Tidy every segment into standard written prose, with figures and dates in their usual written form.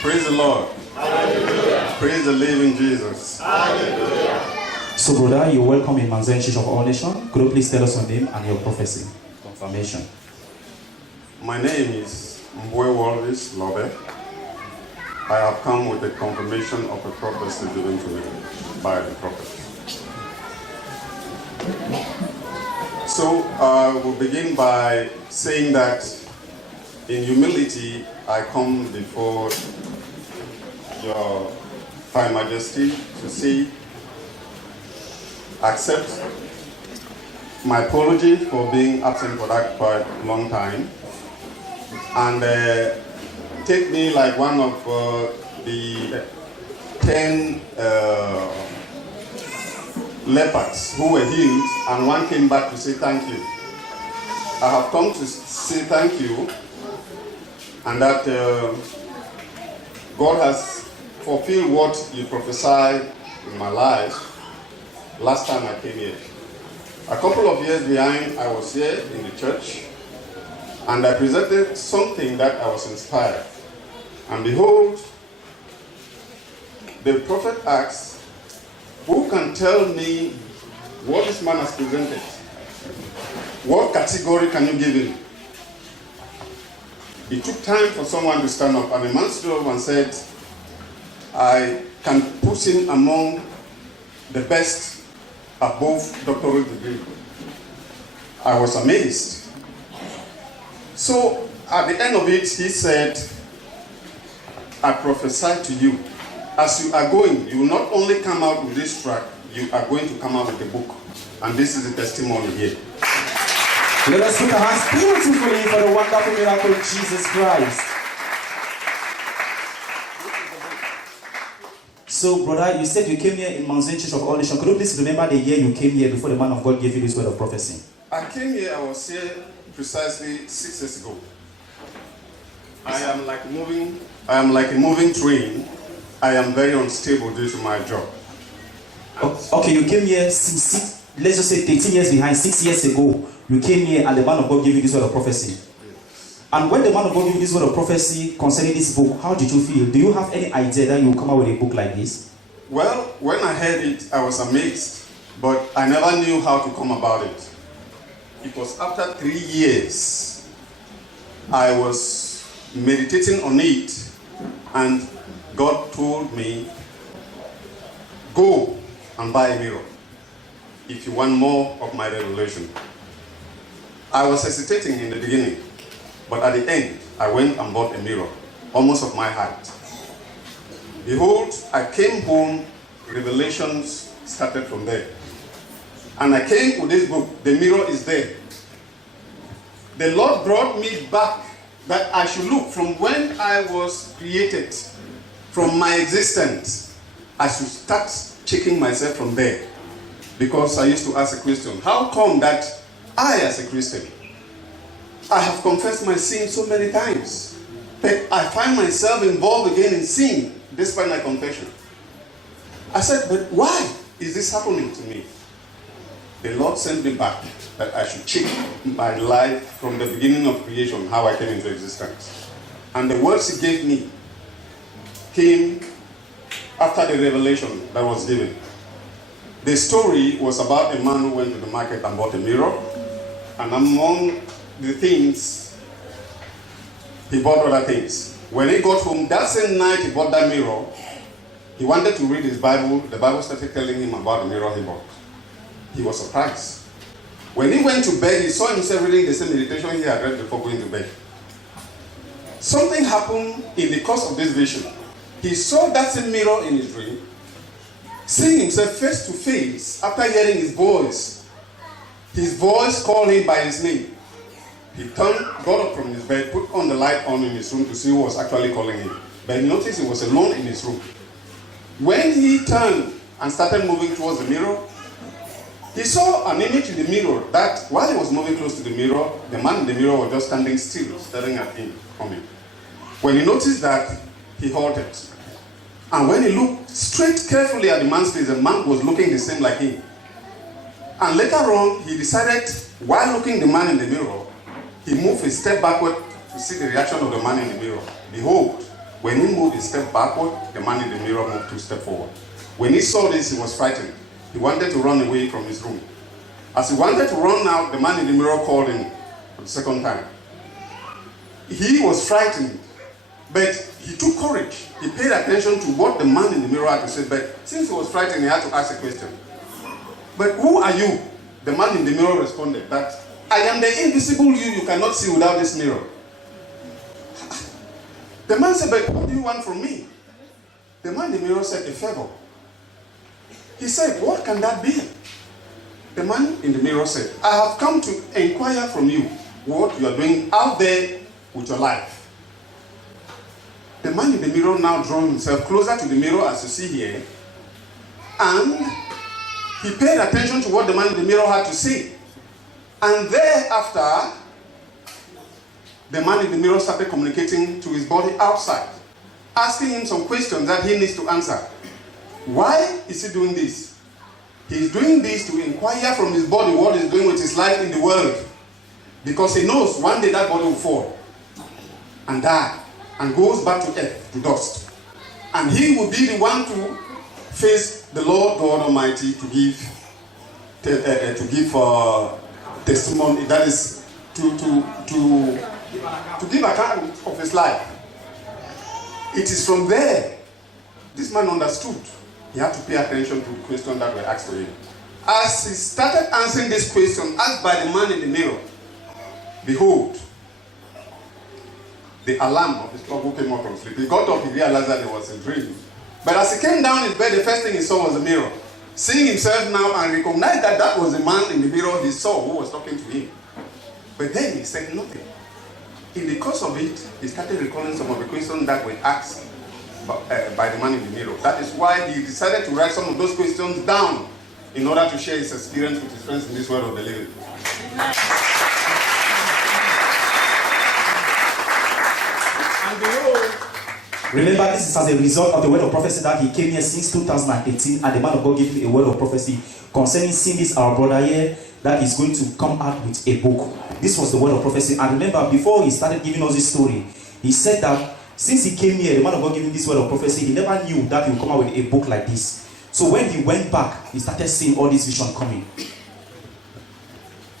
Praise the Lord. Hallelujah. Praise the living Jesus. Hallelujah. So, brother, you're welcome in MZCOAN Church of All Nations. Could you please tell us your name and your prophecy? Confirmation. My name is Mbwe Walvis Lobe. I have come with the confirmation of a prophecy given to me by the prophet. So I will begin by saying that in humility I come before your High Majesty to say, accept my apology for being absent for that quite long time, and take me like one of the 10 lepers who were healed, and one came back to say thank you. I have come to say thank you, and that God has fulfilled what you prophesied in my life last time I came here. A couple of years behind, I was here in the church, and I presented something that I was inspired. And behold, the prophet asked, who can tell me what this man has presented? What category can you give him? It took time for someone to stand up, and the man stood up and said, I can put him among the best above doctoral degree. I was amazed. So at the end of it, he said, I prophesy to you, as you are going, you will not only come out with this track, you are going to come out with a book. And this is the testimony here. Let us put our hands beautifully for the wonderful miracle of Jesus Christ. So, brother, you said you came here in MZCOAN Church of All Nations. Could you please remember the year you came here before the man of God gave you this word of prophecy? I came here, I was here precisely 6 years ago. I am like a moving train. I am very unstable due to my job. Okay, you came here, let's just say 13 years behind, 6 years ago. You came here and the man of God gave you this word of prophecy. Yes. And when the man of God gave you this word of prophecy concerning this book, how did you feel? Do you have any idea that you will come out with a book like this? Well, when I heard it, I was amazed, but I never knew how to come about it. It was after 3 years I was meditating on it, and God told me, go and buy a mirror if you want more of my revelation. I was hesitating in the beginning, but at the end, I went and bought a mirror, almost of my height. Behold, I came home, revelations started from there. And I came with this book, the mirror is there. The Lord brought me back that I should look from when I was created, from my existence. I should start checking myself from there. Because I used to ask a question, how come that I, as a Christian, I have confessed my sin so many times, but I find myself involved again in sin despite my confession? I said, but why is this happening to me? The Lord sent me back that I should check my life from the beginning of creation, how I came into existence. And the words He gave me came after the revelation that was given. The story was about a man who went to the market and bought a mirror, and among the things, he bought other things. When he got home, that same night he bought that mirror, he wanted to read his Bible. The Bible started telling him about the mirror he bought. He was surprised. When he went to bed, he saw himself reading the same meditation he had read before going to bed. Something happened in the course of this vision. He saw that same mirror in his dream, seeing himself face to face after hearing his voice. His voice called him by his name. He got up from his bed, put on the light on in his room to see who was actually calling him. But he noticed he was alone in his room. When he turned and started moving towards the mirror, he saw an image in the mirror that while he was moving close to the mirror, the man in the mirror was just standing still, staring at him coming. When he noticed that, he halted. And when he looked straight carefully at the man's face, the man was looking the same like him. And later on, he decided, while looking the man in the mirror, he moved a step backward to see the reaction of the man in the mirror. Behold, When he moved a step backward, the man in the mirror moved 2 steps forward. When he saw this, he was frightened. He wanted to run away from his room. As he wanted to run out, the man in the mirror called him for the second time. He was frightened, but he took courage. He paid attention to what the man in the mirror had to say, but since he was frightened, he had to ask a question. But who are you? The man in the mirror responded that, I am the invisible you cannot see without this mirror. The man said, but what do you want from me? The man in the mirror said, a favor. He said, what can that be? The man in the mirror said, I have come to inquire from you what you are doing out there with your life. The man in the mirror now drew himself closer to the mirror as you see here, and he paid attention to what the man in the mirror had to say. And thereafter, the man in the mirror started communicating to his body outside, asking him some questions that he needs to answer. Why is he doing this? He's doing this to inquire from his body what he's doing with his life in the world. Because he knows one day that body will fall and die and goes back to earth, to dust. And he will be the one to face the Lord God Almighty to give testimony, that is to give account of his life. It is from there this man understood. He had to pay attention to the questions that were asked to him. As he started answering this question asked by the man in the mirror, behold, the alarm of his trouble came up from sleep. He got up, he realized that it was a dream. But as he came down his bed, the first thing he saw was a mirror. Seeing himself now and recognized that that was the man in the mirror he saw who was talking to him. But then he said nothing. In the course of it, he started recalling some of the questions that were asked by the man in the mirror. That is why he decided to write some of those questions down in order to share his experience with his friends in this world of the living. And behold, remember, this is as a result of the word of prophecy that he came here since 2018, and the man of God gave him a word of prophecy concerning Cindy's, our brother here, that is going to come out with a book. This was the word of prophecy. And remember, before he started giving us this story, he said that since he came here, the man of God giving this word of prophecy, he never knew that he would come out with a book like this. So when he went back, he started seeing all this vision coming.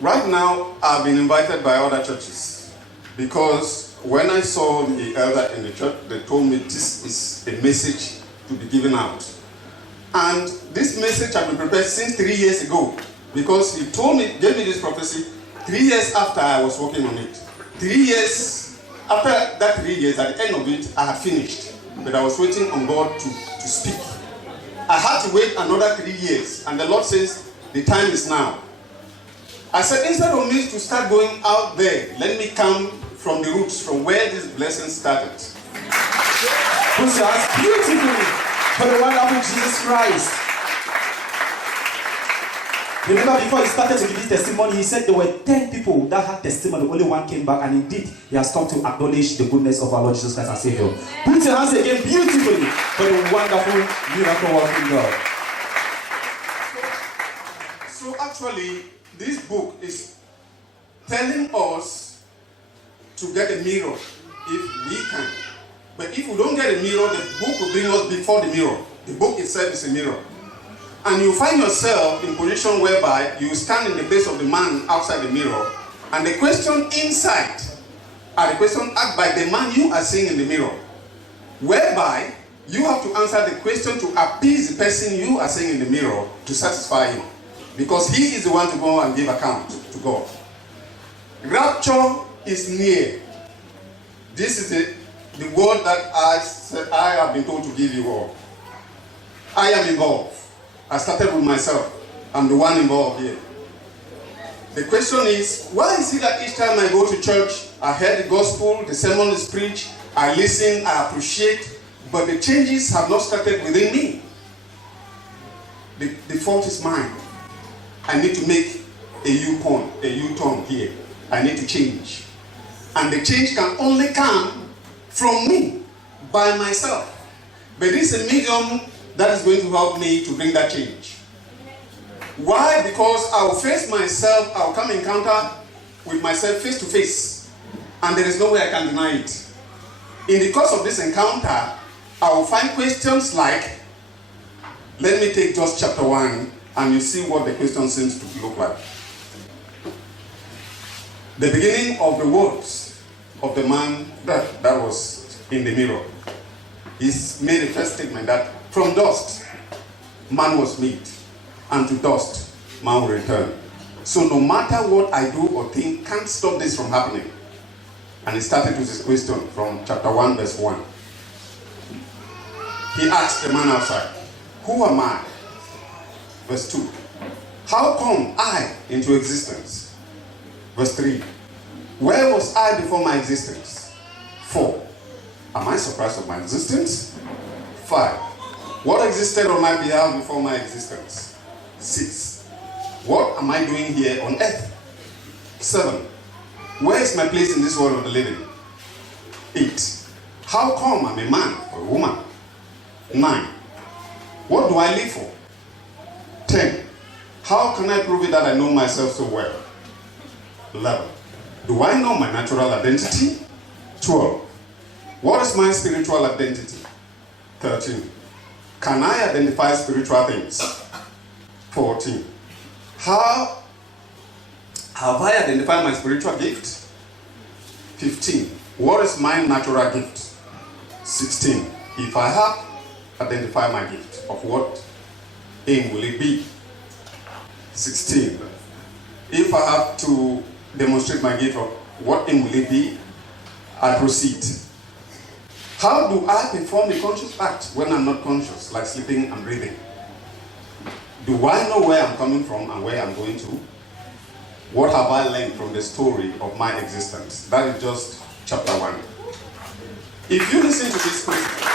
Right now, I've been invited by other churches because when I saw the elder in the church, they told me this is a message to be given out. And this message had been prepared since 3 years ago because he told me, gave me this prophecy 3 years after I was working on it. 3 years, after that 3 years, at the end of it, I had finished. But I was waiting on God to speak. I had to wait another 3 years. And the Lord says, the time is now. I said, instead of me to start going out there, let me come from the roots, from where this blessing started. Put your hands beautifully for the wonderful Jesus Christ. Remember, before he started to give his testimony, he said there were 10 people that had testimony, only one came back, and indeed, he has come to acknowledge the goodness of our Lord Jesus Christ and Savior. Put your hands again beautifully for the wonderful miracle working God. So actually, this book is telling us to get a mirror if we can. But if we don't get a mirror, the book will bring us before the mirror. The book itself is a mirror. And you find yourself in a position whereby you stand in the place of the man outside the mirror, and the question inside are the questions asked by the man you are seeing in the mirror, whereby you have to answer the question to appease the person you are seeing in the mirror to satisfy him, because he is the one to go and give account to God. Rapture is near. This is the word that I have been told to give you all. I am involved. I started with myself. I'm the one involved here. The question is, why is it that each time I go to church, I hear the gospel, the sermon is preached, I listen, I appreciate, but the changes have not started within me? The fault is mine. I need to make a U-turn here. I need to change. And the change can only come from me, by myself. But this is a medium that is going to help me to bring that change. Why? Because I will face myself, I will come encounter with myself face to face. And there is no way I can deny it. In the course of this encounter, I will find questions like, let me take just chapter 1 and you see what the question seems to look like. The beginning of the words of the man that was in the mirror. He's made a first statement that from dust, man was made, and to dust, man will return. So no matter what I do or think, can't stop this from happening. And he started with his question from chapter 1, verse 1. He asked the man outside, who am I? Verse 2. How come I into existence? Verse 3. Where was I before my existence? 4. Am I surprised of my existence? 5. What existed on my behalf before my existence? 6. What am I doing here on earth? 7. Where is my place in this world of the living? 8. How come I'm a man or a woman? 9. What do I live for? 10. How can I prove it that I know myself so well? 11. Do I know my natural identity? 12. What is my spiritual identity? 13. Can I identify spiritual things? 14. How have I identified my spiritual gift? 15. What is my natural gift? 16. If I have identified my gift, of what aim will it be? 16. If I have to demonstrate my gift, of what aim will it be? I proceed. How do I perform the conscious act when I'm not conscious, like sleeping and breathing? Do I know where I'm coming from and where I'm going to? What have I learned from the story of my existence? That is just chapter 1. If you listen to this question,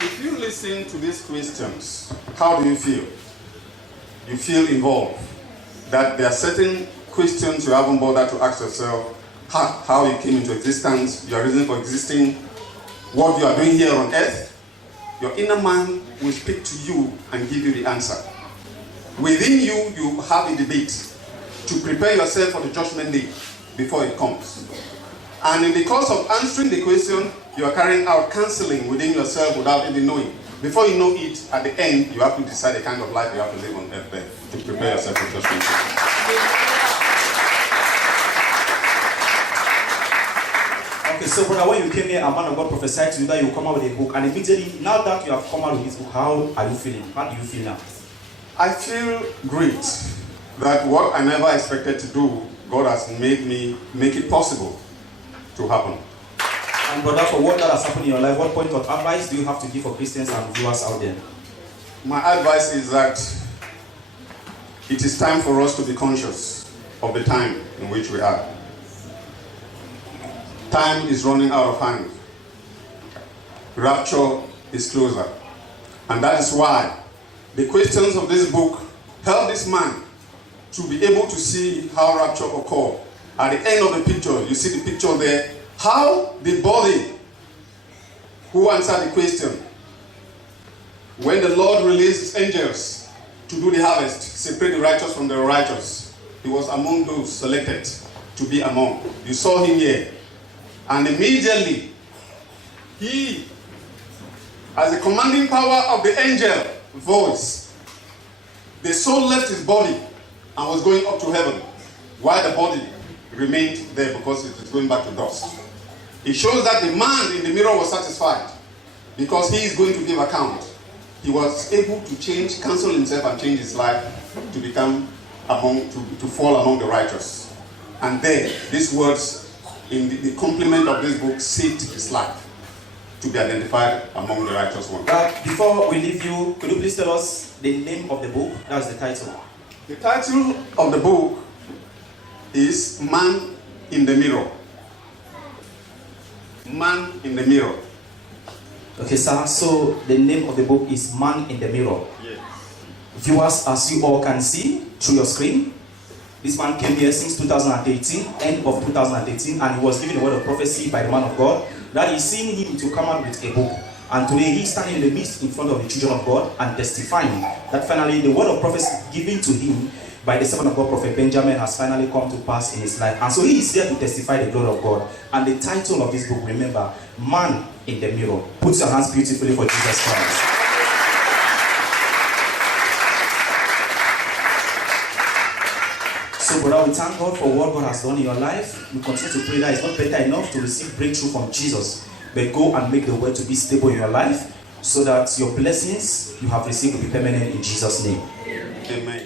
if you listen to these questions, how do you feel? You feel involved. That there are certain questions you haven't bothered to ask yourself, how you came into existence, your reason for existing, what you are doing here on earth. Your inner man will speak to you and give you the answer. Within you, you have a debate to prepare yourself for the judgment day before it comes. And in the course of answering the question, you are carrying out counseling within yourself without even knowing. Before you know it, at the end, you have to decide the kind of life you have to live on earth there to prepare yourself for judgment day. Okay, so brother, when you came here, a man of God prophesied to you that you will come out with a book, and immediately, now that you have come out with this book, how are you feeling? How do you feel now? I feel great that what I never expected to do, God has made me make it possible to happen. And brother, for what that has happened in your life, what point of advice do you have to give for Christians and viewers out there? My advice is that it is time for us to be conscious of the time in which we are. Time is running out of hand. Rapture is closer. And that is why the questions of this book help this man to be able to see how rapture occurs. At the end of the picture, you see the picture there, how the body who answered the question, when the Lord released his angels to do the harvest, separate the righteous from the unrighteous, he was among those selected to be among. You saw him here. And immediately, he, as the commanding power of the angel voice, the soul left his body and was going up to heaven, while the body remained there because it is going back to dust. It shows that the man in the mirror was satisfied because he is going to give account. He was able to change, cancel himself and change his life to become to fall among the righteous. And there, these words in the complement of this book saved his life to be identified among the righteous ones. Before we leave you, could you please tell us the name of the book? That's the title. The title of the book is Man in the Mirror. Man in the Mirror. Okay, sir. So the name of the book is Man in the Mirror. Yes. Viewers, as you all can see through your screen, this man came here since 2018, end of 2018, and he was given a word of prophecy by the man of God that he's seeing him to come out with a book. And today he's standing in the midst in front of the children of God and testifying that finally the word of prophecy given to him by the servant of God, Prophet Benjamin, has finally come to pass in his life. And so he is here to testify the glory of God. And the title of this book, remember, Man in the Mirror. Put your hands beautifully for Jesus Christ. So, brother, we thank God for what God has done in your life. We continue to pray that it's not better enough to receive breakthrough from Jesus, but go and make the word to be stable in your life, so that your blessings you have received will be permanent in Jesus' name. Amen.